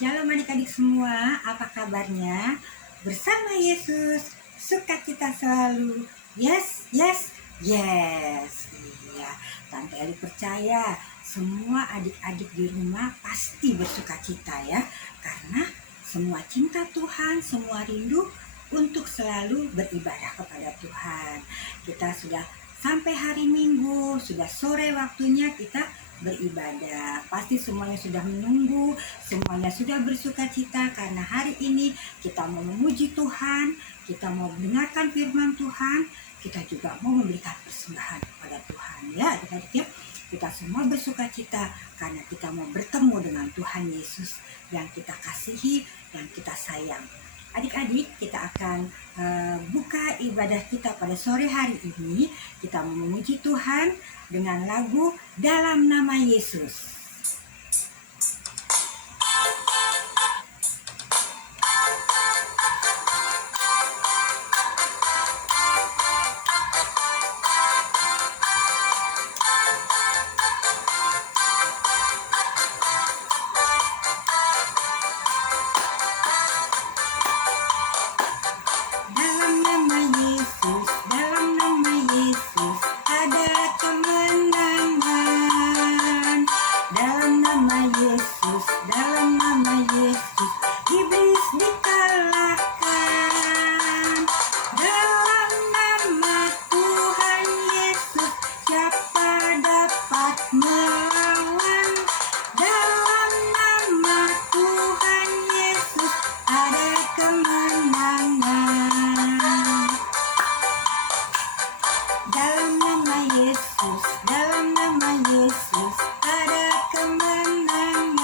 Shalom adik-adik semua, apa kabarnya? Bersama Yesus, sukacita selalu. Yes, yes, yes. Iya, Tante Eli percaya semua adik-adik di rumah pasti bersukacita ya. Karena semua cinta Tuhan, semua rindu untuk selalu beribadah kepada Tuhan. Kita sudah sampai hari Minggu, sudah sore waktunya kita beribadah. Pasti semuanya sudah menunggu, semuanya sudah bersukacita karena hari ini kita mau memuji Tuhan, kita mau mendengarkan firman Tuhan, kita juga mau memberikan persembahan kepada Tuhan ya adik-adik ya. Kita semua bersukacita karena kita mau bertemu dengan Tuhan Yesus yang kita kasihi, yang kita sayang. Adik-adik, kita akan buka ibadah kita pada sore hari ini. Kita mau memuji Tuhan dengan lagu Dalam Nama Yesus. Dalam nama Yesus, dalam nama Yesus ada kemenangan. Dalam nama Yesus, dalam nama Yesus iblis dikalahkan. Dalam nama Tuhan Yesus siapa dapat melawan? Dalam nama Tuhan Yesus ada kemenangan. Dalam nama Yesus, dalam nama Yesus ada kemenangan.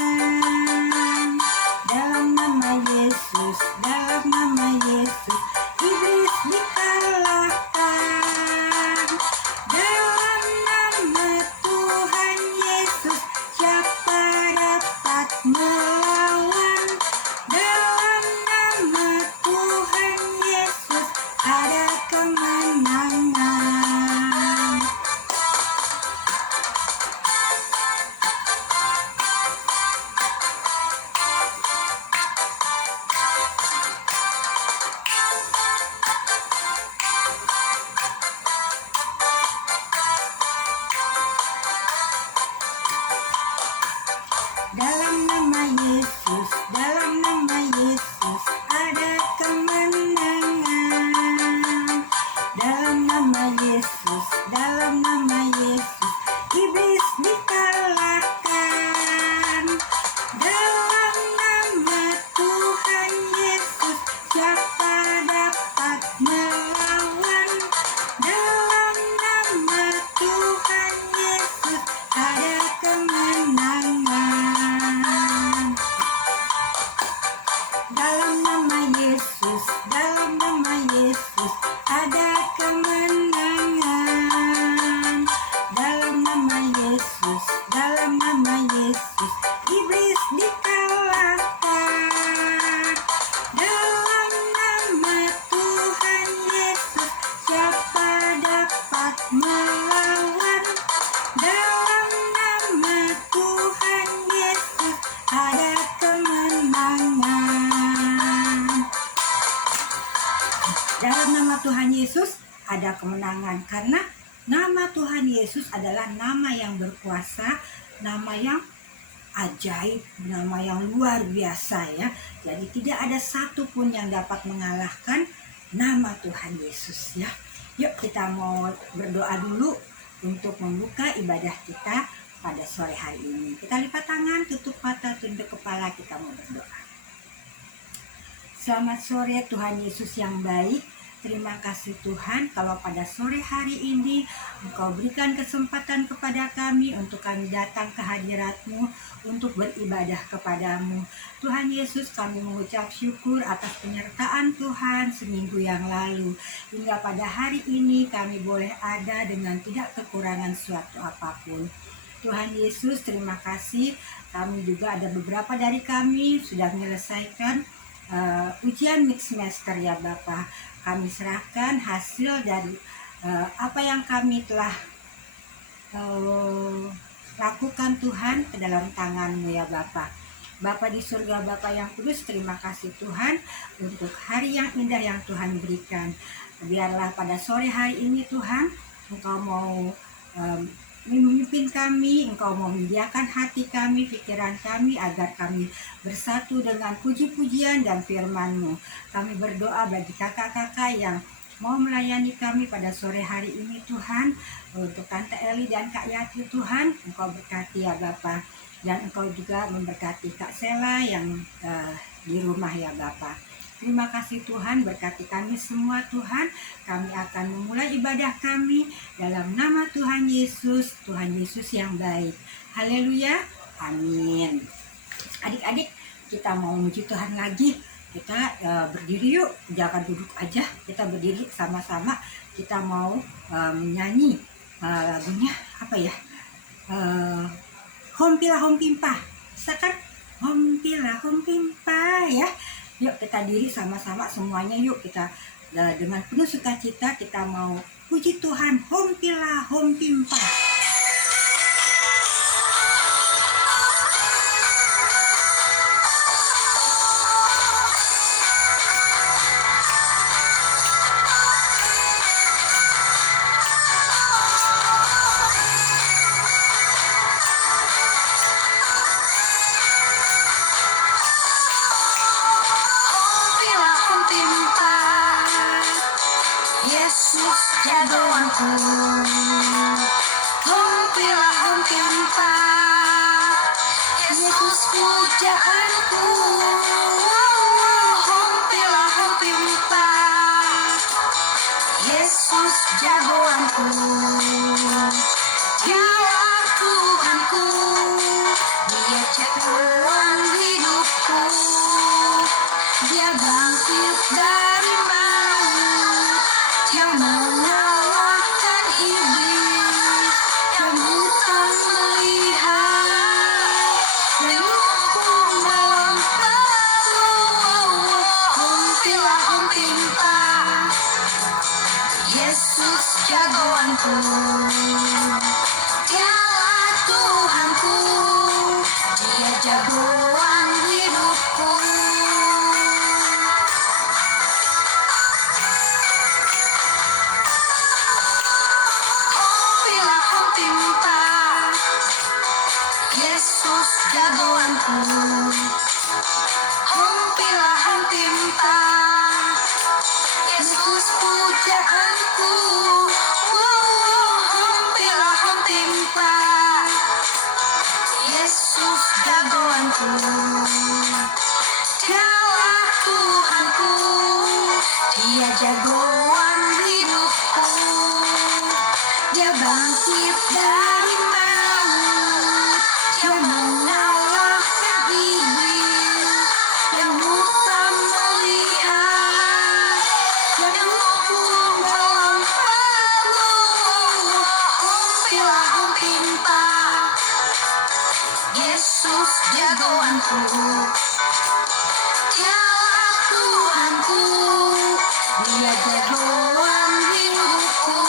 Dalam nama Yesus, dalam nama Yesus iblis dikalahkan. Dalam nama Tuhan Yesus siapa dapat melawan? Dalam nama Tuhan Yesus ada kemenangan. Dalam nama Yesus, dalam nama Yesus ada kemenangan. Dalam nama Yesus, dalam nama Yesus iblis dikalahkan. Dalam nama Tuhan Yesus siapa dapat melawan? Dalam nama Tuhan Yesus ada kemenangan. Dalam nama Yesus, dalam nama Yesus ada kemenangan. Dalam nama Yesus, dalam nama Yesus iblis dikalahkan. Dalam nama Tuhan Yesus siapa dapat melawan? Dalam nama Tuhan Yesus ada kemenangan. Dalam nama Tuhan Yesus ada kemenangan karena nama Tuhan Yesus adalah nama yang berkuasa, nama yang ajaib, nama yang luar biasa ya. Jadi tidak ada satupun yang dapat mengalahkan nama Tuhan Yesus ya. Yuk kita mau berdoa dulu untuk membuka ibadah kita pada sore hari ini. Kita lipat tangan, tutup mata, tunduk kepala, kita mau berdoa. Selamat sore Tuhan Yesus yang baik. Terima kasih Tuhan kalau pada sore hari ini Engkau berikan kesempatan kepada kami untuk kami datang ke hadirat-Mu untuk beribadah kepadamu. Tuhan Yesus, kami mengucap syukur atas penyertaan Tuhan seminggu yang lalu. Hingga pada hari ini kami boleh ada dengan tidak kekurangan suatu apapun. Tuhan Yesus, terima kasih. Kami juga ada beberapa dari kami sudah menyelesaikan ujian mix semester ya Bapak. Kami serahkan hasil dari apa yang kami telah lakukan Tuhan ke dalam tangan-Mu ya Bapak. Bapa di surga, Bapa yang kudus, terima kasih Tuhan untuk hari yang indah yang Tuhan berikan. Biarlah pada sore hari ini Tuhan, Engkau mau memimpin kami, Engkau mau menyediakan hati kami, pikiran kami, agar kami bersatu dengan puji-pujian dan firman-Mu. Kami berdoa bagi kakak-kakak yang mau melayani kami pada sore hari ini Tuhan. Untuk Tante Eli dan Kak Yati Tuhan, Engkau berkati ya Bapa. Dan Engkau juga memberkati Kak Sela yang di rumah ya Bapa. Terima kasih Tuhan, berkati kami semua Tuhan. Kami akan memulai ibadah kami dalam nama Tuhan Yesus yang baik. Haleluya, amin. Adik-adik, kita mau memuji Tuhan lagi. Kita berdiri yuk, jangan duduk aja. Kita berdiri sama-sama. Kita mau menyanyi lagunya apa ya? Hompila hompimpa, bisa kan? Hompila hompimpa ya. Yuk kita diri sama-sama semuanya, yuk kita dengan penuh sukacita kita mau puji Tuhan. Hompila hompimpa. Yesus jagoanku, hompila hompimpa. Yesus pujaanku, hompila hompimpa. Yesus jagoanku, Dia Tuhanku, Dia jagoan hidupku. Dia bangkit dari maut, yang mengalahkan iblis, yang buta melihat, dan lumpuh melompat. Hompila hompimpa, Yesus jagoanku, Dialah Tuhanku, Dia jagoan hidupku. Hompila hompimpa, Yesus jagoanku, hompila hompimpa. Yesus pujaanku, hompila hompimpa. Yesus jagoanku, Dialah Tuhanku, Dia jagoan hidupku. Dia bangkit dari maut, yang mengalahkan iblis, yang buta melihat, yang lumpuh melompat. Hompila hompimpa, Yesus jagoanku, Dialah Tuhanku, Dia jagoan hidupku.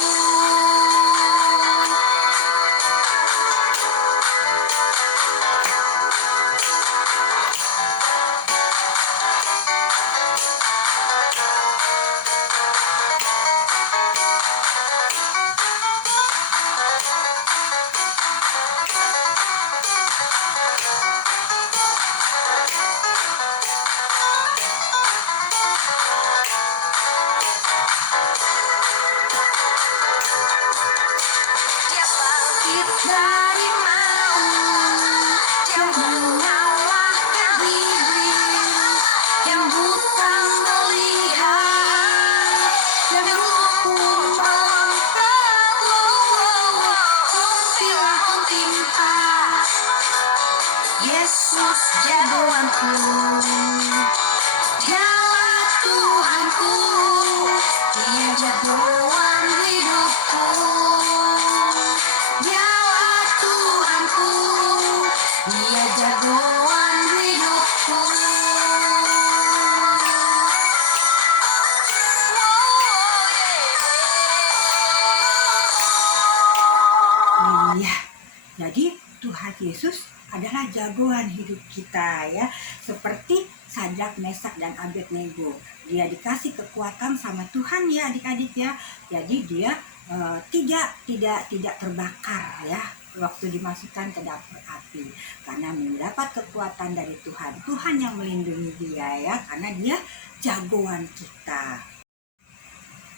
Dia bangkit dari maut, yang mengalahkan iblis, yang buta melihat, yang lumpuh melompat. Hompila hompimpa, Yesus jagoanku, Dialah Tuhanku, Dia jagoan hidupku. Dialah Tuhanku, Dia jagoan hidupku. Iya, jadi Tuhan Yesus adalah jagoan hidup kita ya. Seperti Sadrak, Mesak dan Abednego. Dia dikasih kekuatan sama Tuhan ya adik-adik ya. Jadi dia tidak terbakar ya waktu dimasukkan ke dapur api, karena mendapat kekuatan dari Tuhan. Tuhan yang melindungi dia ya, karena dia jagoan kita.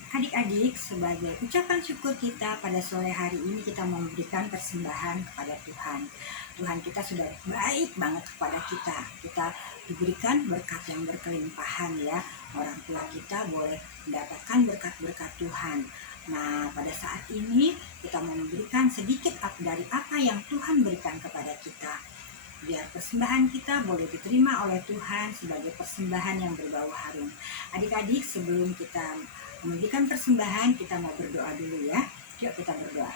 Adik-adik, sebagai ucapan syukur kita pada sore hari ini, kita memberikan persembahan kepada Tuhan. Tuhan kita sudah baik banget kepada kita. Kita diberikan berkat yang berkelimpahan ya. Orang tua kita boleh mendapatkan berkat-berkat Tuhan. Nah, pada saat ini kita memberikan sedikit dari apa yang Tuhan berikan kepada kita. Biar persembahan kita boleh diterima oleh Tuhan sebagai persembahan yang berbau harum. Adik-adik, sebelum kita memberikan persembahan, kita mau berdoa dulu ya. Yuk kita berdoa.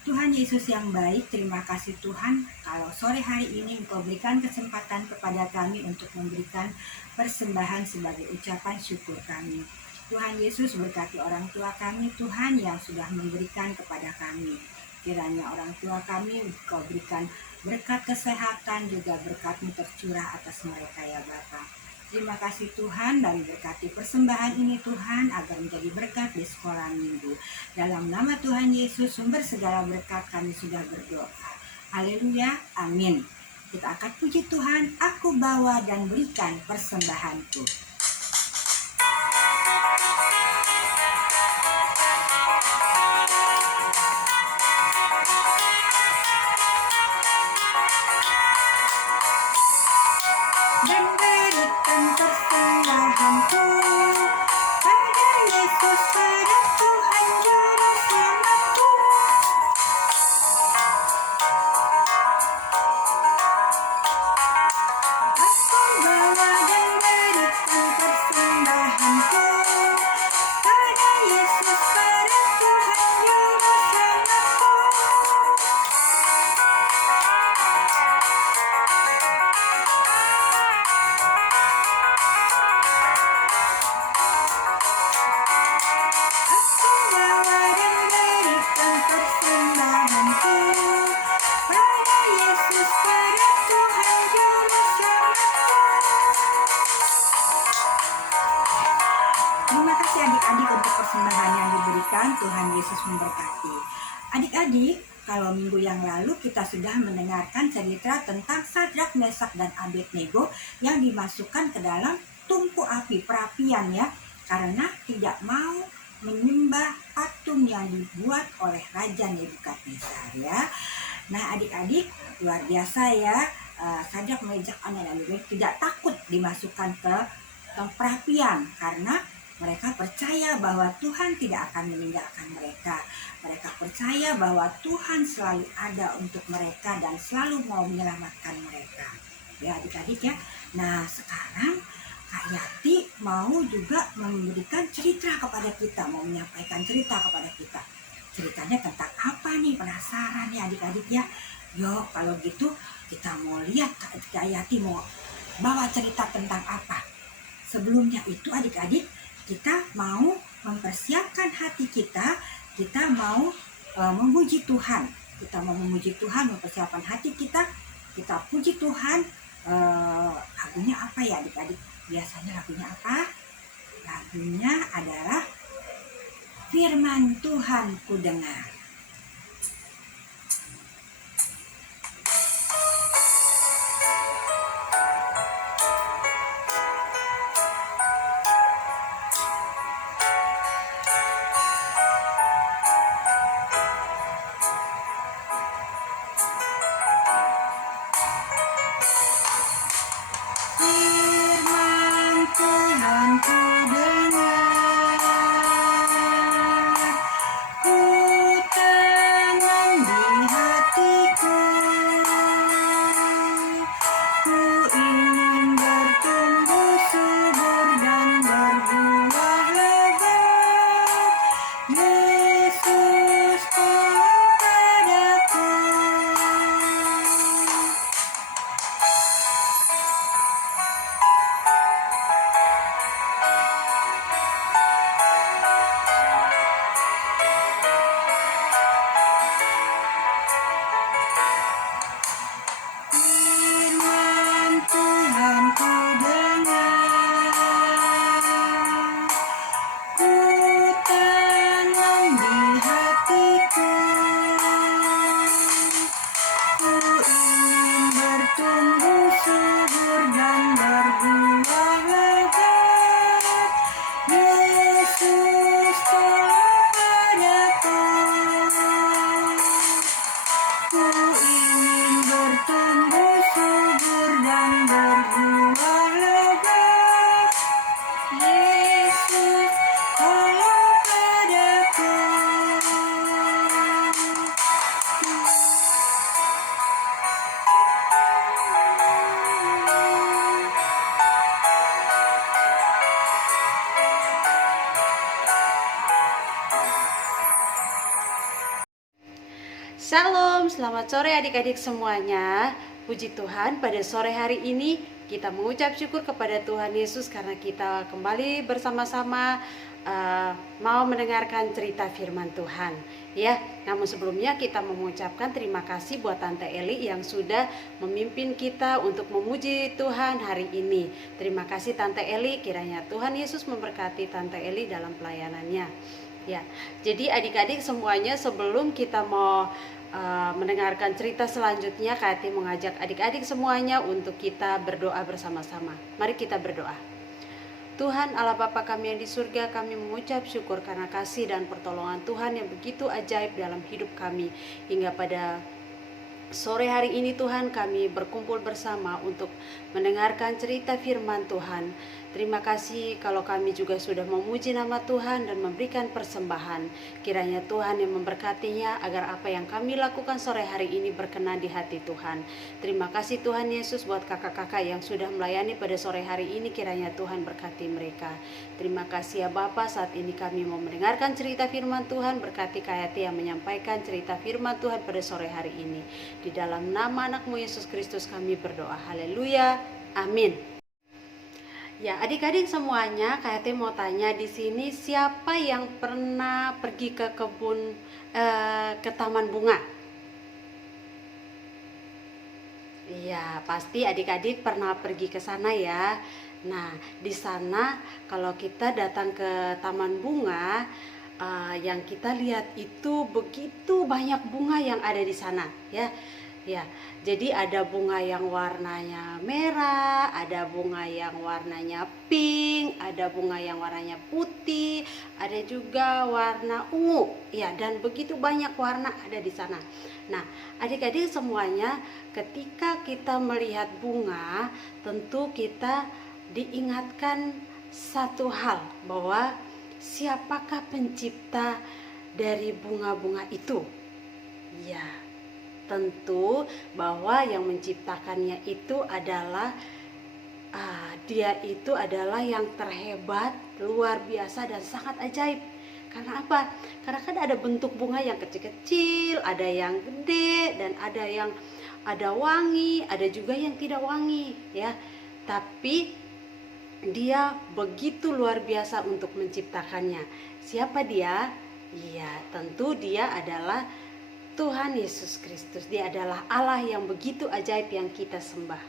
Tuhan Yesus yang baik, terima kasih Tuhan kalau sore hari ini Engkau berikan kesempatan kepada kami untuk memberikan persembahan sebagai ucapan syukur kami. Tuhan Yesus, berkati orang tua kami Tuhan yang sudah memberikan kepada kami. Kiranya orang tua kami Engkau berikan berkat kesehatan, juga berkat-Mu tercurah atas mereka ya Bapa. Terima kasih Tuhan, dan berkati persembahan ini Tuhan agar menjadi berkat di sekolah minggu. Dalam nama Tuhan Yesus, sumber segala berkat, kami sudah berdoa. Haleluya, amin. Kita akan puji Tuhan, aku bawa dan berikan persembahanku. Dan berikan persembahanku pada Yesus, pada Tuhan Juru Selamatku. Aku bawa dan berikan persembahanku pada Yesus, pada Tuhan Juru Selamatku. Aku bawa dan berikan persembahanku pada Yesus, pada Tuhan Juru Selamatku. Terima kasih adik-adik untuk persembahan yang diberikan. Tuhan Yesus memberkati. Adik-adik, kalau minggu yang lalu kita sudah mendengarkan cerita tentang Sadrak, Mesak dan Abednego yang dimasukkan ke dalam tungku api, perapian ya, karena tidak mau menyembah patung yang dibuat oleh Raja Nebukadnezar ya. Nah adik-adik, luar biasa ya, Sadrak, Mesak dan Abednego tidak takut dimasukkan ke perapian karena mereka percaya bahwa Tuhan tidak akan meninggalkan mereka. Mereka percaya bahwa Tuhan selalu ada untuk mereka dan selalu mau menyelamatkan mereka. Ya adik-adik ya. Nah sekarang Kak Yati mau juga memberikan cerita kepada kita, mau menyampaikan cerita kepada kita. Ceritanya tentang apa nih? Penasaran ya adik-adik ya. Yuk kalau gitu kita mau lihat Kak Yati mau bawa cerita tentang apa. Sebelumnya itu adik-adik, kita mau mempersiapkan hati kita mau memuji Tuhan. Kita mau memuji Tuhan, mempersiapkan hati kita puji Tuhan. Lagunya apa ya adik-adik? Biasanya lagunya apa? Lagunya adalah Firman Tuhan ku dengar. Firman Tuhan ku dengar, ku selamat sore adik-adik semuanya. Puji Tuhan, pada sore hari ini kita mengucap syukur kepada Tuhan Yesus karena kita kembali bersama-sama mau mendengarkan cerita firman Tuhan. Ya, namun sebelumnya kita mengucapkan terima kasih buat Tante Eli yang sudah memimpin kita untuk memuji Tuhan hari ini. Terima kasih Tante Eli, kiranya Tuhan Yesus memberkati Tante Eli dalam pelayanannya. Ya, jadi adik-adik semuanya, sebelum kita mau mendengarkan cerita selanjutnya, Kati mengajak adik-adik semuanya untuk kita berdoa bersama-sama. Mari kita berdoa. Tuhan Allah Bapa kami yang di surga, kami mengucap syukur karena kasih dan pertolongan Tuhan yang begitu ajaib dalam hidup kami. Hingga pada sore hari ini Tuhan, kami berkumpul bersama untuk mendengarkan cerita firman Tuhan. Terima kasih kalau kami juga sudah memuji nama Tuhan dan memberikan persembahan. Kiranya Tuhan yang memberkatinya agar apa yang kami lakukan sore hari ini berkenan di hati Tuhan. Terima kasih Tuhan Yesus buat kakak-kakak yang sudah melayani pada sore hari ini. Kiranya Tuhan berkati mereka. Terima kasih ya Bapa, saat ini kami mau mendengarkan cerita firman Tuhan. Berkati Kayati yang menyampaikan cerita firman Tuhan pada sore hari ini. Di dalam nama anak-Mu Yesus Kristus kami berdoa. Haleluya. Amin. Ya, adik-adik semuanya, Kayati mau tanya di sini, siapa yang pernah pergi ke kebun ke taman bunga? Iya, pasti adik-adik pernah pergi ke sana ya. Nah, di sana kalau kita datang ke taman bunga, yang kita lihat itu begitu banyak bunga yang ada di sana ya. Ya, jadi ada bunga yang warnanya merah, ada bunga yang warnanya pink, ada bunga yang warnanya putih, ada juga warna ungu. Ya, dan begitu banyak warna ada di sana. Nah, adik-adik semuanya, ketika kita melihat bunga, tentu kita diingatkan satu hal, bahwa siapakah pencipta dari bunga-bunga itu? Ya, tentu bahwa yang menciptakannya itu adalah dia itu adalah yang terhebat, luar biasa dan sangat ajaib. Karena apa? Karena kan ada bentuk bunga yang kecil-kecil, ada yang gede, dan ada wangi, ada juga yang tidak wangi ya. Tapi dia begitu luar biasa untuk menciptakannya. Siapa dia? Iya, tentu dia adalah Tuhan Yesus Kristus. Dia adalah Allah yang begitu ajaib yang kita sembah.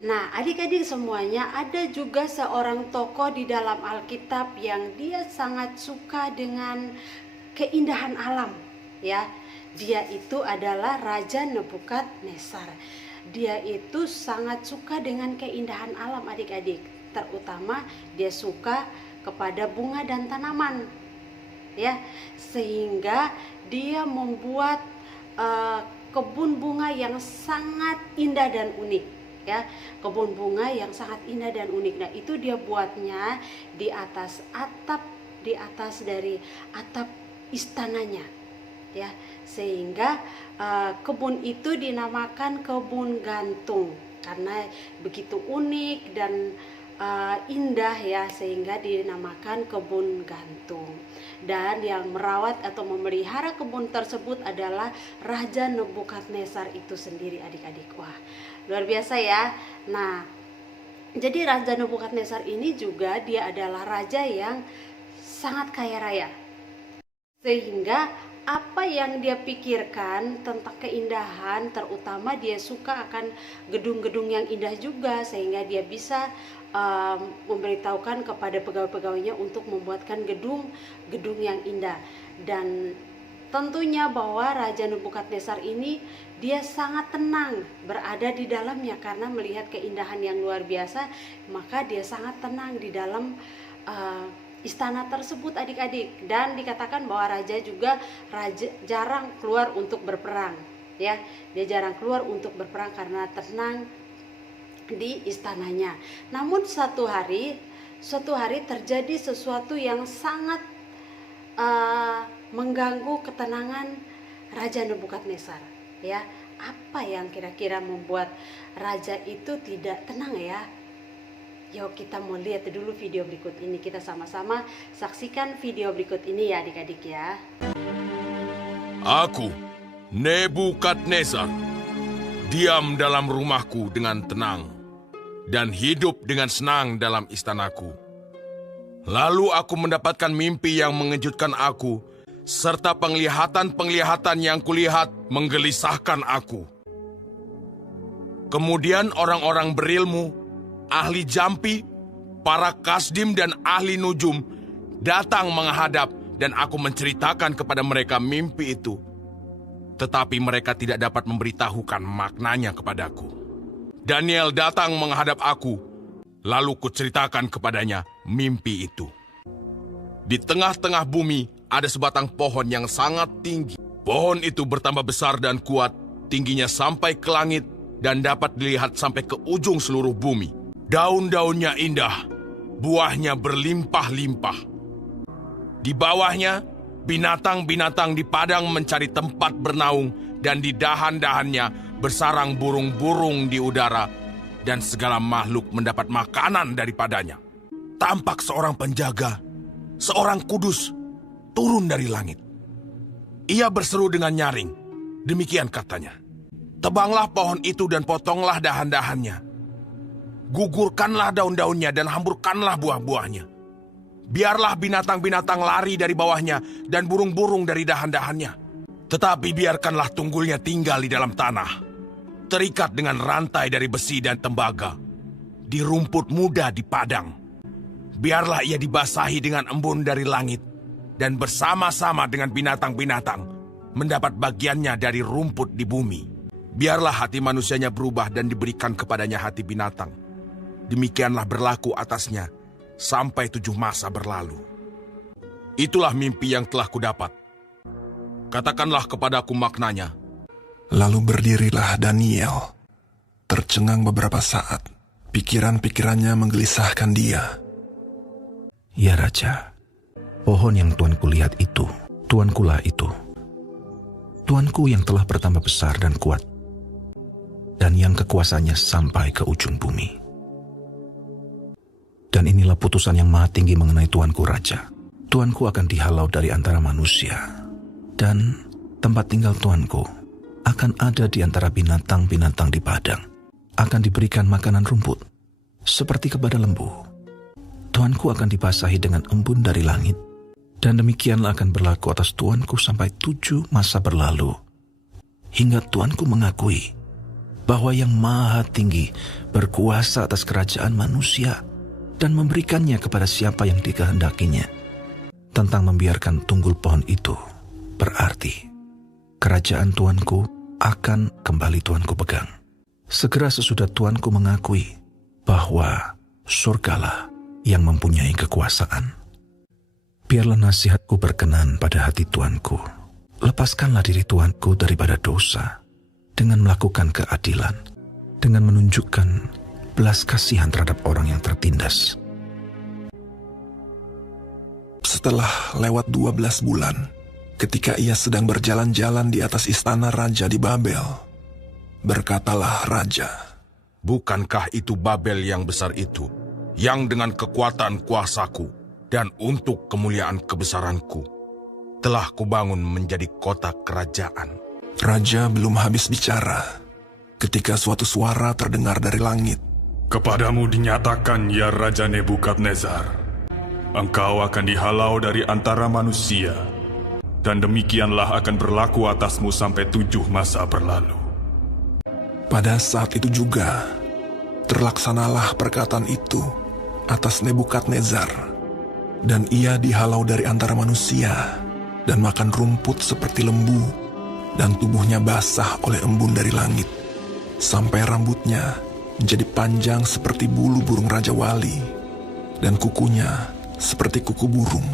Nah, adik-adik semuanya, ada juga seorang tokoh di dalam Alkitab yang dia sangat suka dengan keindahan alam, ya. Dia itu adalah Raja Nebukadnezar. Dia itu sangat suka dengan keindahan alam adik-adik. Terutama dia suka kepada bunga dan tanaman, ya, sehingga dia membuat kebun bunga yang sangat indah dan unik, ya. Kebun bunga yang sangat indah dan unik. Nah, itu dia buatnya di atas dari atap istananya, ya, sehingga kebun itu dinamakan kebun gantung karena begitu unik dan indah ya, sehingga dinamakan kebun gantung. Dan yang merawat atau memelihara kebun tersebut adalah Raja Nebukadnezar itu sendiri adik-adik. Wah, luar biasa ya. Nah, jadi Raja Nebukadnezar ini juga dia adalah raja yang sangat kaya raya, sehingga apa yang dia pikirkan tentang keindahan, terutama dia suka akan gedung-gedung yang indah juga, sehingga dia bisa memberitahukan kepada pegawai-pegawainya untuk membuatkan gedung-gedung yang indah. Dan tentunya bahwa Raja Nebukadnezar ini dia sangat tenang berada di dalamnya karena melihat keindahan yang luar biasa, maka dia sangat tenang di dalam istana tersebut adik-adik. Dan dikatakan bahwa raja jarang keluar untuk berperang, ya. Dia jarang keluar untuk berperang karena tenang di istananya. Namun suatu hari terjadi sesuatu yang sangat mengganggu ketenangan Raja Nebukadnezar, ya. Apa yang kira-kira membuat raja itu tidak tenang ya? Yuk kita mau lihat dulu video berikut ini. Kita sama-sama saksikan video berikut ini ya adik-adik ya. Aku, Nebukadnezar, diam dalam rumahku dengan tenang, dan hidup dengan senang dalam istanaku. Lalu aku mendapatkan mimpi yang mengejutkan aku, serta penglihatan-penglihatan yang kulihat menggelisahkan aku. Kemudian orang-orang berilmu, ahli jampi, para kasdim dan ahli nujum datang menghadap, dan aku menceritakan kepada mereka mimpi itu. Tetapi mereka tidak dapat memberitahukan maknanya kepadaku. Daniel datang menghadap aku, lalu kuceritakan kepadanya mimpi itu. Di tengah-tengah bumi ada sebatang pohon yang sangat tinggi. Pohon itu bertambah besar dan kuat, tingginya sampai ke langit dan dapat dilihat sampai ke ujung seluruh bumi. Daun-daunnya indah, buahnya berlimpah-limpah. Di bawahnya, binatang-binatang di padang mencari tempat bernaung, dan di dahan-dahannya bersarang burung-burung di udara, dan segala makhluk mendapat makanan daripadanya. Tampak seorang penjaga, seorang kudus, turun dari langit. Ia berseru dengan nyaring, demikian katanya, "Tebanglah pohon itu dan potonglah dahan-dahannya. Gugurkanlah daun-daunnya dan hamburkanlah buah-buahnya. Biarlah binatang-binatang lari dari bawahnya dan burung-burung dari dahan-dahannya. Tetapi biarkanlah tunggulnya tinggal di dalam tanah, terikat dengan rantai dari besi dan tembaga, di rumput muda di padang. Biarlah ia dibasahi dengan embun dari langit, dan bersama-sama dengan binatang-binatang mendapat bagiannya dari rumput di bumi. Biarlah hati manusianya berubah dan diberikan kepadanya hati binatang. Demikianlah berlaku atasnya sampai 7 masa berlalu. Itulah mimpi yang telah kudapat. Katakanlah kepadaku maknanya." Lalu berdirilah Daniel. Tercengang beberapa saat, pikiran-pikirannya menggelisahkan dia. "Ya Raja, pohon yang tuanku lihat itu, tuankulah itu. Tuanku yang telah bertambah besar dan kuat, dan yang kekuasaannya sampai ke ujung bumi. Dan inilah putusan yang maha tinggi mengenai tuanku Raja. Tuanku akan dihalau dari antara manusia, dan tempat tinggal tuanku akan ada di antara binatang-binatang di padang. Akan diberikan makanan rumput, seperti kepada lembu. Tuanku akan dibasahi dengan embun dari langit, dan demikianlah akan berlaku atas tuanku sampai 7 masa berlalu, hingga tuanku mengakui bahwa yang maha tinggi berkuasa atas kerajaan manusia, dan memberikannya kepada siapa yang dikehendakinya. Tentang membiarkan tunggul pohon itu, berarti kerajaan tuanku akan kembali tuanku pegang. Segera sesudah tuanku mengakui bahwa surgalah yang mempunyai kekuasaan. Biarlah nasihatku berkenan pada hati tuanku. Lepaskanlah diri tuanku daripada dosa, dengan melakukan keadilan, dengan menunjukkan belas kasihan terhadap orang yang tertindas." Setelah lewat 12 bulan, ketika ia sedang berjalan-jalan di atas istana raja di Babel, berkatalah raja, "Bukankah itu Babel yang besar itu, yang dengan kekuatan kuasaku dan untuk kemuliaan kebesaranku telah kubangun menjadi kota kerajaan?" Raja belum habis bicara, ketika suatu suara terdengar dari langit. "Kepadamu dinyatakan, ya Raja Nebukadnezar, engkau akan dihalau dari antara manusia, dan demikianlah akan berlaku atasmu sampai 7 masa berlalu." Pada saat itu juga, terlaksanalah perkataan itu atas Nebukadnezar, dan ia dihalau dari antara manusia, dan makan rumput seperti lembu, dan tubuhnya basah oleh embun dari langit, sampai rambutnya menjadi panjang seperti bulu burung Raja Wali, dan kukunya seperti kuku burung.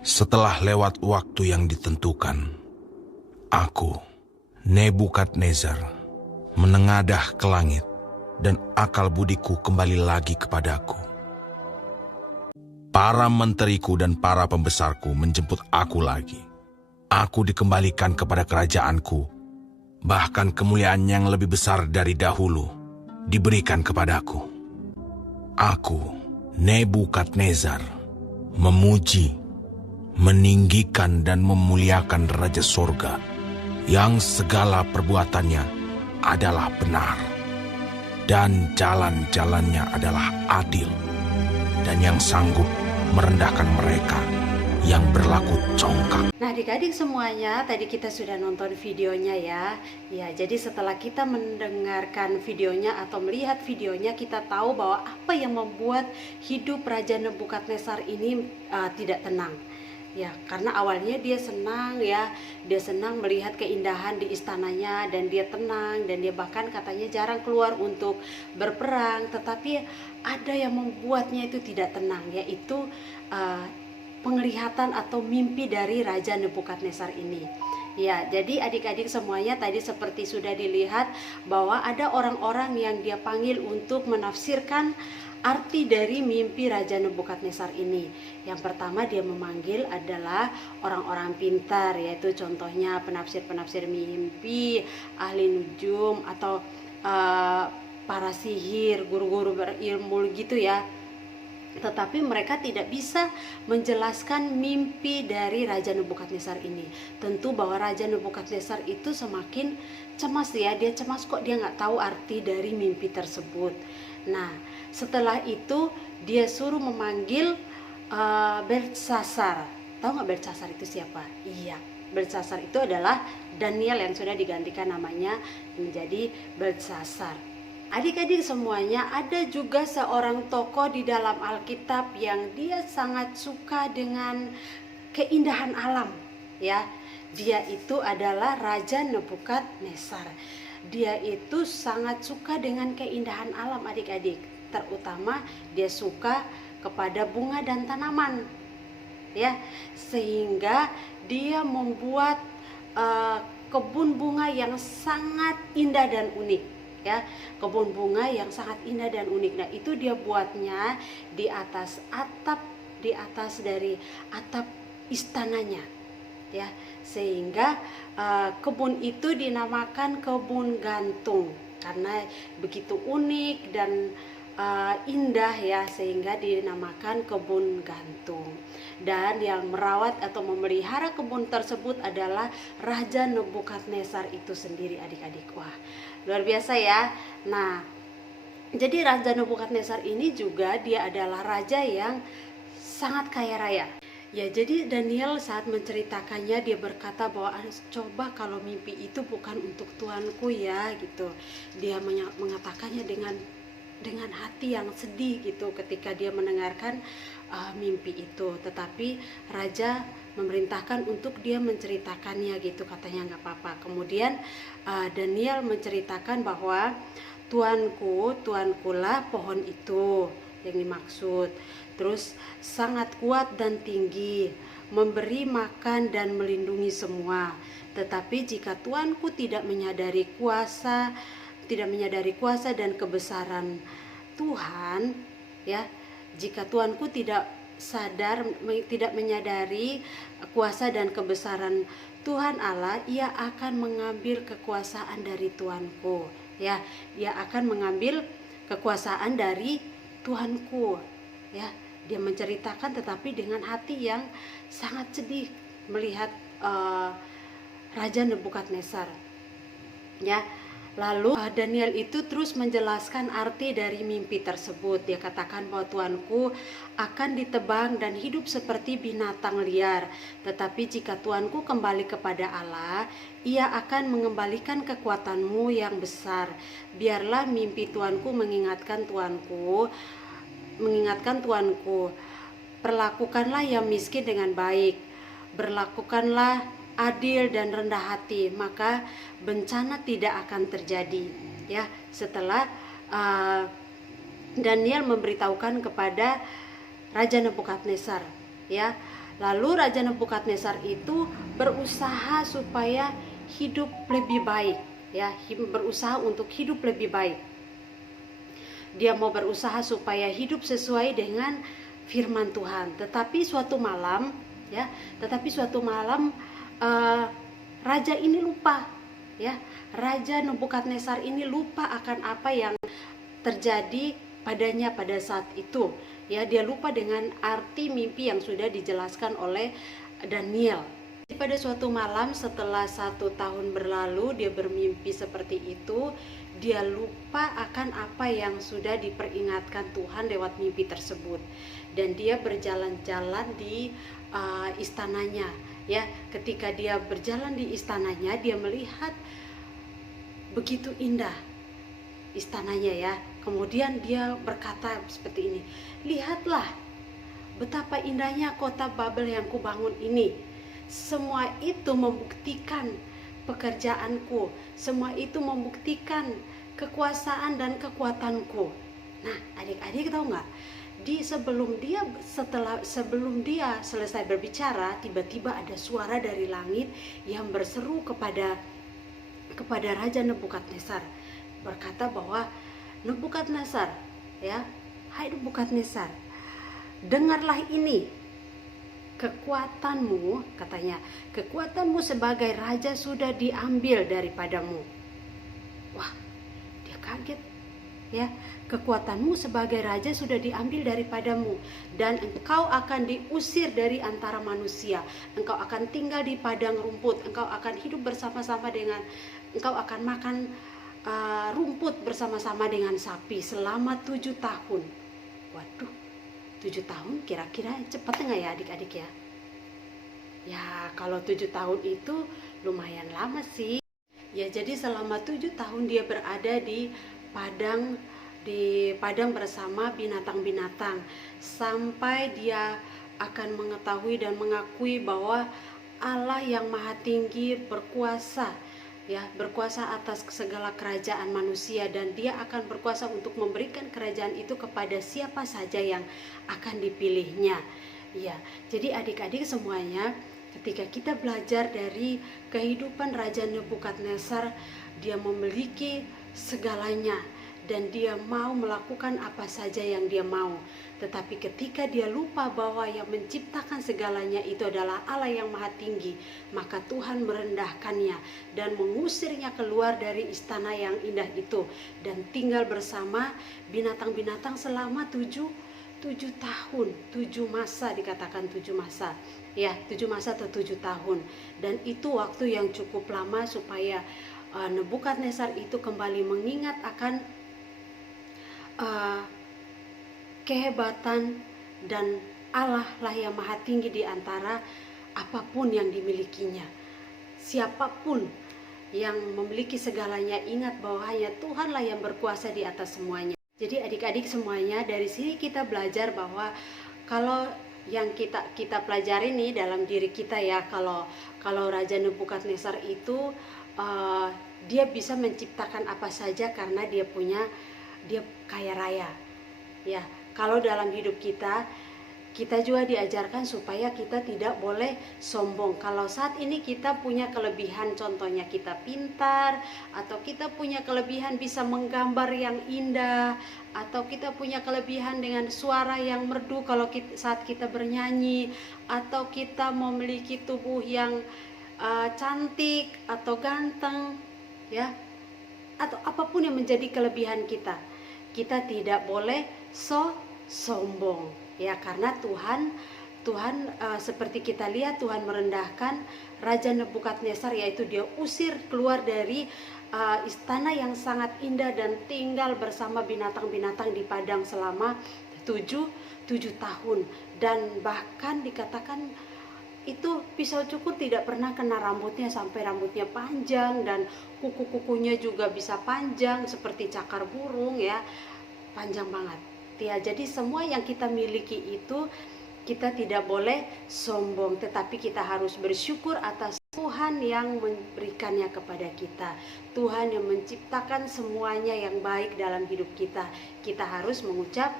Setelah lewat waktu yang ditentukan, aku, Nebukadnezar, menengadah ke langit, dan akal budiku kembali lagi kepadaku. Para menteriku dan para pembesarku menjemput aku lagi. Aku dikembalikan kepada kerajaanku. Bahkan kemuliaan yang lebih besar dari dahulu diberikan kepadaku. Aku, Nebukadnezar, memuji, meninggikan dan memuliakan Raja Sorga, yang segala perbuatannya adalah benar, dan jalan-jalannya adalah adil, dan yang sanggup merendahkan mereka yang berlaku congkak. Nah, adik-adik semuanya, tadi kita sudah nonton videonya ya. Ya, jadi setelah kita mendengarkan videonya atau melihat videonya, kita tahu bahwa apa yang membuat hidup Raja Nebukadnezar ini tidak tenang. Ya, karena awalnya dia senang ya, dia senang melihat keindahan di istananya, dan dia tenang, dan dia bahkan katanya jarang keluar untuk berperang. Tetapi ada yang membuatnya itu tidak tenang, yaitu penglihatan atau mimpi dari Raja Nebukadnezar ini. Ya, jadi adik-adik semuanya tadi seperti sudah dilihat bahwa ada orang-orang yang dia panggil untuk menafsirkan arti dari mimpi Raja Nebukadnezar ini. Yang pertama dia memanggil adalah orang-orang pintar, yaitu contohnya penafsir-penafsir mimpi, ahli nujum, atau para sihir, guru-guru berilmu gitu ya. Tetapi mereka tidak bisa menjelaskan mimpi dari Raja Nebukadnezar ini. Tentu bahwa Raja Nebukadnezar itu semakin cemas ya, dia cemas kok dia nggak tahu arti dari mimpi tersebut. Nah, setelah itu dia suruh memanggil Beltsasar. Tahu nggak Beltsasar itu siapa? Iya, Beltsasar itu adalah Daniel yang sudah digantikan namanya menjadi Beltsasar. Adik-adik semuanya, ada juga seorang tokoh di dalam Alkitab yang dia sangat suka dengan keindahan alam ya. Dia itu adalah Raja Nebukadnezar. Dia itu sangat suka dengan keindahan alam adik-adik. Terutama dia suka kepada bunga dan tanaman ya. Sehingga dia membuat kebun bunga yang sangat indah dan unik. Ya, kebun bunga yang sangat indah dan unik. Nah, itu dia buatnya di atas dari atap istananya, ya, sehingga kebun itu dinamakan kebun gantung karena begitu unik dan indah ya, sehingga dinamakan kebun gantung. Dan yang merawat atau memelihara kebun tersebut adalah Raja Nebukadnezar itu sendiri adik-adik. Wah, luar biasa ya. Nah, jadi Raja Nebukadnezar ini juga dia adalah raja yang sangat kaya raya. Ya, jadi Daniel saat menceritakannya dia berkata bahwa coba kalau mimpi itu bukan untuk tuanku ya gitu. Dia mengatakannya dengan hati yang sedih gitu ketika dia mendengarkan mimpi itu. Tetapi raja memerintahkan untuk dia menceritakannya gitu, katanya nggak apa-apa. Kemudian Daniel menceritakan bahwa tuankulah pohon itu yang dimaksud. Terus sangat kuat dan tinggi, memberi makan dan melindungi semua. Tetapi jika tuanku tidak menyadari kuasa dan kebesaran Tuhan, ya, jika tuanku tidak menyadari kuasa dan kebesaran Tuhan Allah, ia akan mengambil kekuasaan dari tuanku, ya, ia akan mengambil kekuasaan dari tuanku, ya. Dia menceritakan tetapi dengan hati yang sangat sedih melihat Raja Nebukadnezar, ya. Lalu Daniel itu terus menjelaskan arti dari mimpi tersebut. Dia katakan bahwa tuanku akan ditebang dan hidup seperti binatang liar. Tetapi jika tuanku kembali kepada Allah, ia akan mengembalikan kekuatanmu yang besar. Biarlah mimpi tuanku mengingatkan tuanku. Perlakukanlah yang miskin dengan baik. Berlakukanlah adil dan rendah hati, maka bencana tidak akan terjadi. Ya, setelah Daniel memberitahukan kepada Raja Nebukadnezar, ya, lalu Raja Nebukadnezar itu berusaha supaya hidup lebih baik, ya, berusaha untuk hidup lebih baik. Dia mau berusaha supaya hidup sesuai dengan firman Tuhan. Tetapi suatu malam raja ini lupa, ya. Raja Nebukadnezar ini lupa akan apa yang terjadi padanya pada saat itu, ya. Dia lupa dengan arti mimpi yang sudah dijelaskan oleh Daniel. Pada suatu malam setelah 1 tahun berlalu, dia bermimpi seperti itu. Dia lupa akan apa yang sudah diperingatkan Tuhan lewat mimpi tersebut, dan dia berjalan-jalan di istananya. Ya, ketika dia berjalan di istananya, dia melihat begitu indah istananya ya. Kemudian dia berkata seperti ini, "Lihatlah betapa indahnya kota Babel yang kubangun ini. Semua itu membuktikan pekerjaanku, semua itu membuktikan kekuasaan dan kekuatanku." Nah, adik-adik tahu nggak? Sebelum dia selesai berbicara, tiba-tiba ada suara dari langit yang berseru kepada Raja Nebukadnezar, berkata bahwa Nebukadnezar, ya, hai Nebukadnezar, dengarlah ini. Kekuatanmu, katanya, kekuatanmu sebagai raja sudah diambil daripadamu. Wah, dia kaget ya. Kekuatanmu sebagai raja sudah diambil daripadamu, dan engkau akan diusir dari antara manusia. Engkau akan tinggal di padang rumput, engkau akan hidup bersama-sama dengan, engkau akan makan rumput bersama-sama dengan sapi selama 7 tahun. Waduh, 7 tahun kira-kira cepat nggak ya adik-adik ya? Ya, kalau 7 tahun itu lumayan lama sih. Ya, jadi selama 7 tahun dia berada di padang bersama binatang-binatang, sampai dia akan mengetahui dan mengakui bahwa Allah yang Maha Tinggi berkuasa, ya, berkuasa atas segala kerajaan manusia, dan dia akan berkuasa untuk memberikan kerajaan itu kepada siapa saja yang akan dipilihnya. Ya, jadi adik-adik semuanya, ketika kita belajar dari kehidupan Raja Nebukadnezar, dia memiliki segalanya dan dia mau melakukan apa saja yang dia mau. Tetapi ketika dia lupa bahwa yang menciptakan segalanya itu adalah Allah yang Maha Tinggi, maka Tuhan merendahkannya dan mengusirnya keluar dari istana yang indah itu, dan tinggal bersama binatang-binatang selama 7 tahun, 7 masa, dikatakan 7 masa. Ya, 7 masa atau 7 tahun. Dan itu waktu yang cukup lama supaya Nebukadnezar itu kembali mengingat akan kehebatan dan Allah lah yang Maha Tinggi di antara apapun yang dimilikinya. Siapapun yang memiliki segalanya, ingat bahwa hanya Tuhanlah yang berkuasa di atas semuanya. Jadi adik-adik semuanya, dari sini kita belajar bahwa kalau yang kita pelajari nih dalam diri kita ya, kalau Raja Nebukadnezar itu dia bisa menciptakan apa saja karena dia kaya raya. Ya, kalau dalam hidup kita juga diajarkan supaya kita tidak boleh sombong. Kalau saat ini kita punya kelebihan, contohnya kita pintar, atau kita punya kelebihan bisa menggambar yang indah, atau kita punya kelebihan dengan suara yang merdu saat kita bernyanyi, atau kita memiliki tubuh yang cantik atau ganteng, ya, atau apapun yang menjadi kelebihan kita tidak boleh sombong, ya, karena Tuhan seperti kita lihat Tuhan merendahkan Raja Nebukadnezar, yaitu dia usir keluar dari istana yang sangat indah dan tinggal bersama binatang-binatang di padang selama 7 tahun. Dan bahkan dikatakan itu pisau cukur tidak pernah kena rambutnya, sampai rambutnya panjang, dan kuku-kukunya juga bisa panjang seperti cakar burung, ya, panjang banget ya. Jadi semua yang kita miliki itu kita tidak boleh sombong, tetapi kita harus bersyukur atas Tuhan yang memberikannya kepada kita. Tuhan yang menciptakan semuanya yang baik dalam hidup kita. Kita harus mengucap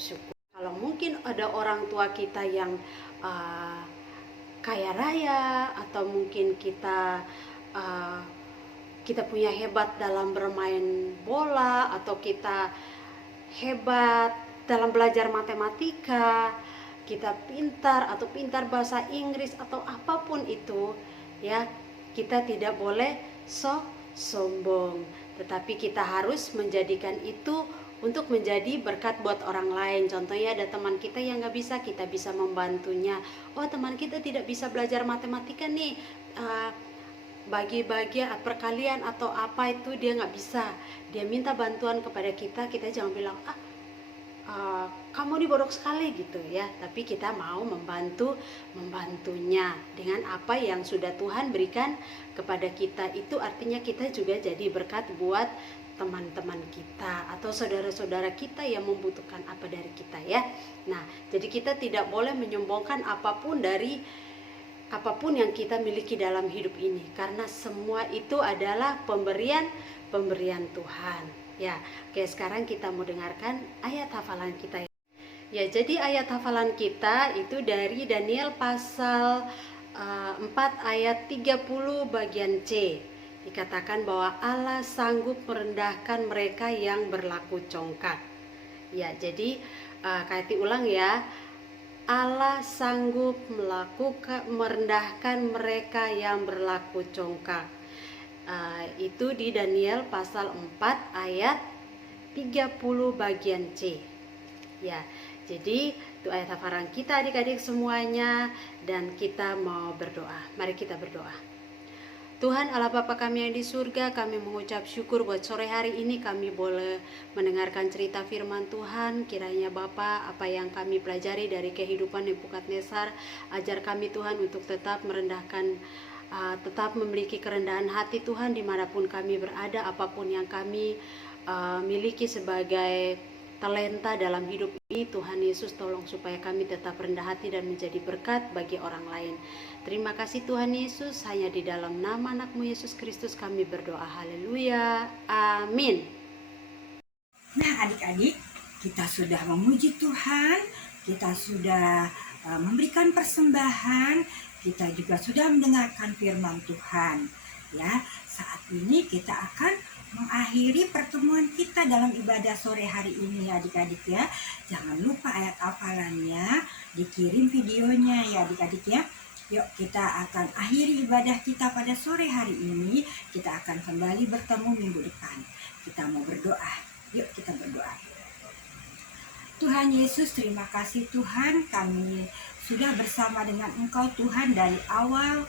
syukur. Kalau mungkin ada orang tua kita yang kaya raya, atau mungkin kita punya hebat dalam bermain bola, atau kita hebat dalam belajar matematika, kita pintar atau pintar bahasa Inggris atau apapun itu, ya, kita tidak boleh sombong, tetapi kita harus menjadikan itu untuk menjadi berkat buat orang lain. Contohnya ada teman kita yang nggak bisa, kita bisa membantunya. Oh, teman kita tidak bisa belajar matematika nih, bagi-bagi perkalian atau apa itu dia nggak bisa, dia minta bantuan kepada kita, kita jangan bilang kamu ini bodoh sekali gitu ya, tapi kita mau membantunya dengan apa yang sudah Tuhan berikan kepada kita. Itu artinya kita juga jadi berkat buat teman-teman kita atau saudara-saudara kita yang membutuhkan apa dari kita ya. Nah, jadi kita tidak boleh menyombongkan apapun yang kita miliki dalam hidup ini, karena semua itu adalah pemberian Tuhan. Ya, oke, sekarang kita mau dengarkan ayat hafalan kita. Ya, jadi ayat hafalan kita itu dari Daniel pasal 4 ayat 30 bagian C. Dikatakan bahwa Allah sanggup merendahkan mereka yang berlaku congkak. Ya, jadi kati ulang ya. Allah sanggup merendahkan mereka yang berlaku congkak. Itu di Daniel pasal 4 ayat 30 bagian C. Ya, jadi itu ayat hafalan kita adik-adik semuanya, dan kita mau berdoa. Mari kita berdoa. Tuhan Allah Bapa kami yang di surga, kami mengucap syukur buat sore hari ini kami boleh mendengarkan cerita firman Tuhan. Kiranya Bapa, apa yang kami pelajari dari kehidupan Nebukadnezar, ajar kami Tuhan untuk tetap merendahkan, tetap memiliki kerendahan hati Tuhan dimanapun kami berada, apapun yang kami miliki sebagai talenta dalam hidup ini. Tuhan Yesus, tolong supaya kami tetap rendah hati dan menjadi berkat bagi orang lain. Terima kasih Tuhan Yesus, hanya di dalam nama anak-Mu Yesus Kristus kami berdoa. Haleluya, amin. Nah adik-adik, kita sudah memuji Tuhan, kita sudah memberikan persembahan, kita juga sudah mendengarkan firman Tuhan. Ya, saat ini kita akan mengakhiri pertemuan kita dalam ibadah sore hari ini ya adik-adik ya. Jangan lupa ayat hafalannya, dikirim videonya ya adik-adik ya. Yuk kita akan akhiri ibadah kita pada sore hari ini. Kita akan kembali bertemu minggu depan. Kita mau berdoa. Yuk kita berdoa. Tuhan Yesus, terima kasih Tuhan, kami sudah bersama dengan Engkau Tuhan dari awal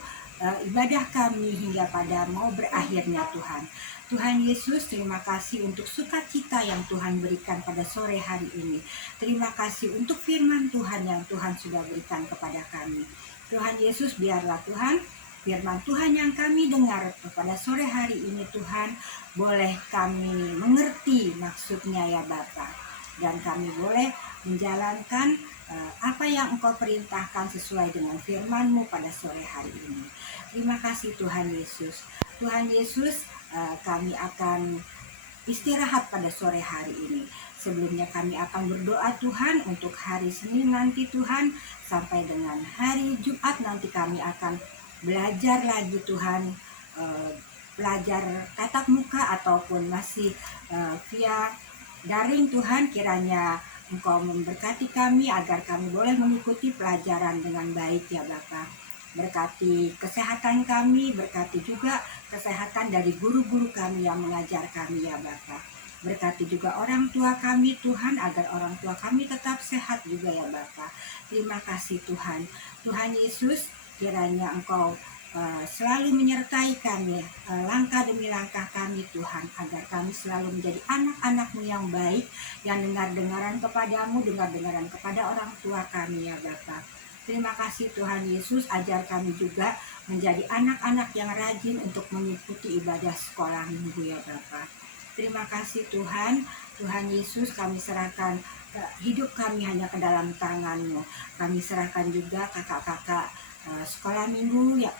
ibadah kami hingga pada mau berakhirnya Tuhan. Tuhan Yesus, terima kasih untuk sukacita yang Tuhan berikan pada sore hari ini. Terima kasih untuk firman Tuhan yang Tuhan sudah berikan kepada kami. Tuhan Yesus, biarlah Tuhan firman Tuhan yang kami dengar pada sore hari ini Tuhan, boleh kami mengerti maksudnya ya Bapa. Dan kami boleh menjalankan apa yang Engkau perintahkan sesuai dengan firman-Mu pada sore hari ini. Terima kasih Tuhan Yesus. Tuhan Yesus, kami akan istirahat pada sore hari ini. Sebelumnya kami akan berdoa Tuhan untuk hari Senin nanti Tuhan, sampai dengan hari Jumat nanti kami akan belajar lagi Tuhan, belajar tatap muka ataupun masih via daring Tuhan. Kiranya Engkau memberkati kami agar kami boleh mengikuti pelajaran dengan baik ya Bapa. Berkati kesehatan kami, berkati juga kesehatan dari guru-guru kami yang mengajar kami ya Bapa. Berkati juga orang tua kami Tuhan, agar orang tua kami tetap sehat juga ya Bapa. Terima kasih Tuhan. Tuhan Yesus, kiranya Engkau selalu menyertai kami, langkah demi langkah kami Tuhan, agar kami selalu menjadi anak-anak-Mu yang baik, yang dengar-dengaran kepadamu, dengar-dengaran kepada orang tua kami ya Bapa. Terima kasih Tuhan Yesus, ajar kami juga menjadi anak-anak yang rajin untuk mengikuti ibadah sekolah minggu ya Bapa. Terima kasih Tuhan. Tuhan Yesus, kami serahkan hidup kami hanya ke dalam tangan-Mu. Kami serahkan juga kakak-kakak sekolah minggu ya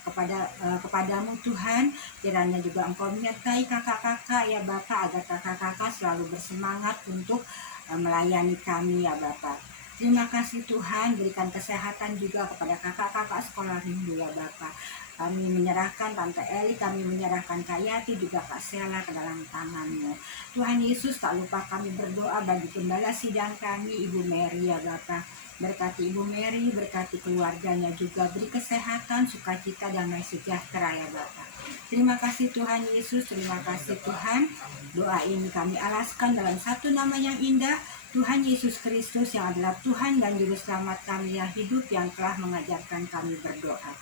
kepadamu Tuhan. Kiranya juga Engkau menyertai kakak-kakak ya Bapa, agar kakak-kakak selalu bersemangat untuk melayani kami ya Bapa. Terima kasih Tuhan, berikan kesehatan juga kepada kakak-kakak sekolah minggu ya Bapa. Kami menyerahkan Tante Eli, kami menyerahkan Kak Yati, juga Kak Sela ke dalam tangan-Mu. Tuhan Yesus, tak lupa kami berdoa bagi gembala sidang kami, Ibu Mary ya Bapak. Berkati Ibu Mary, berkati keluarganya juga, beri kesehatan, sukacita, damai sejahtera ya Bapak. Terima kasih Tuhan Yesus, terima kasih Tuhan. Doa ini kami alaskan dalam satu nama yang indah, Tuhan Yesus Kristus yang adalah Tuhan dan Juru Selamat kami yang hidup, yang telah mengajarkan kami berdoa.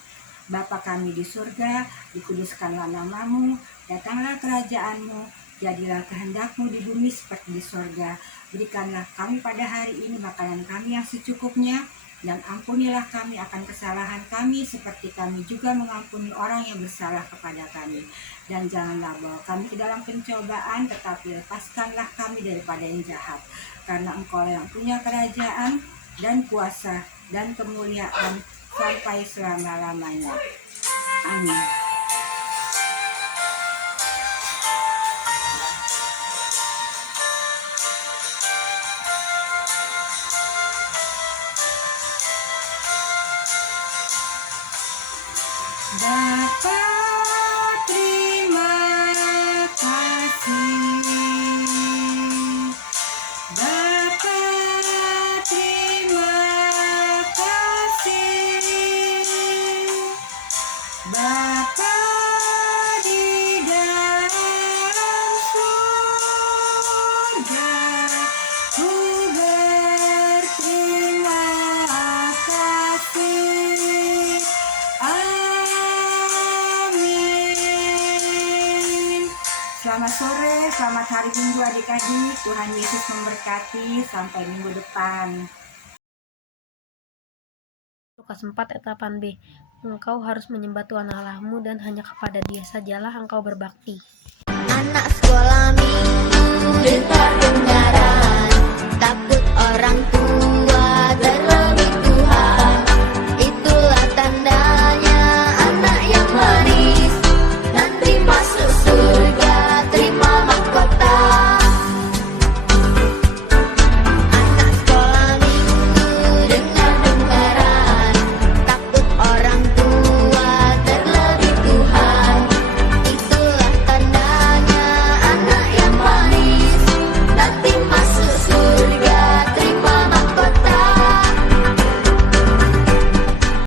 Bapa kami di surga, dikuduskanlah nama-Mu, datanglah kerajaan-Mu, jadilah kehendak-Mu di bumi seperti di surga. Berikanlah kami pada hari ini makanan kami yang secukupnya, dan ampunilah kami akan kesalahan kami seperti kami juga mengampuni orang yang bersalah kepada kami. Dan janganlah bawa kami ke dalam pencobaan, tetapi lepaskanlah kami daripada yang jahat. Karena Engkau yang punya kerajaan dan kuasa dan kemuliaan sampai selama-lamanya. Amin. Bapa, terima kasih. Bapa, terima kasih. Bapa di dalam surga, ku berterima kasih. Amin. Selamat sore, selamat hari Minggu adik-adik. Tuhan Yesus memberkati. Sampai minggu depan. Lukas 4 ayat 8b. Engkau harus menyembah Tuhan Allahmu dan hanya kepada Dia sajalah engkau berbakti. Anak sekolah